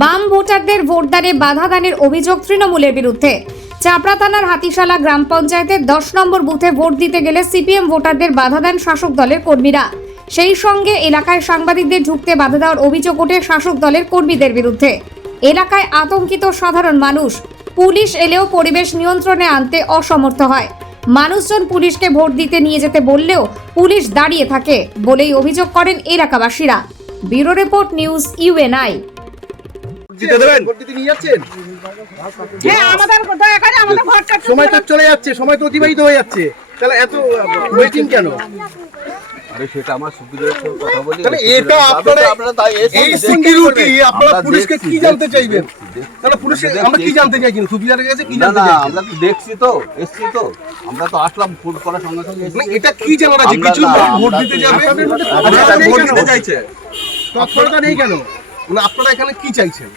বাম ভোটারদের ভোটদানে বাধা দানের অভিযোগ তৃণমূলের বিরুদ্ধে। চাপড়া থানার হাতিশালা গ্রাম পঞ্চায়েতের দশ নম্বর বুথে ভোট দিতে গেলে সিপিএম ভোটারদের বাধা দেন শাসক দলের কর্মীরা। সেই সঙ্গে এলাকায় সাংবাদিকদের ঢুকতে বাধা দেওয়ার অভিযোগ ওঠে শাসক দলের কর্মীদের বিরুদ্ধে। এলাকায় আতঙ্কিত সাধারণ মানুষ। পুলিশ এলেও পরিবেশ নিয়ন্ত্রণে আনতে অসমর্থ হয়। মানুষজন পুলিশকে ভোট দিতে নিয়ে যেতে বললেও পুলিশ দাঁড়িয়ে থাকে বলেই অভিযোগ করেন এলাকাবাসীরা। ব্যুরো রিপোর্ট নিউজ ইউএনআই দিতে দেবেন? ভোট দিতে নিয়ে যাচ্ছেন? হ্যাঁ আমাদের দয়া আমাদের ভোট কাটতে সময় তো চলে যাচ্ছে সময় তো অতিবাহিত হয়ে যাচ্ছে। তাহলে এত ওয়েটিং কেন? আরে সেটা আমার সুবিধার সঙ্গে কথা বলি তাহলে এটা আপনারা আপনারা তাই এই সিকিউরিটি আপনারা পুলিশকে কি জানতে চাইবেন। তাহলে পুলিশকে আমরা কি। জানতে চাইছেন সুবিধার কাছে কি জানতে আমরা তো দেখছি তো এসছি তো। আমরা তো আসলাম করার সঙ্গে সঙ্গে এসছি। মানে এটা কি জানার আছে? কিছু ভোট দিতে যাবে? তৎপরতা ভোট দিতে কেন? চাইছে। তৎপরতা নেই কেন? মানে আপনারা এখানে কি চাইছেন?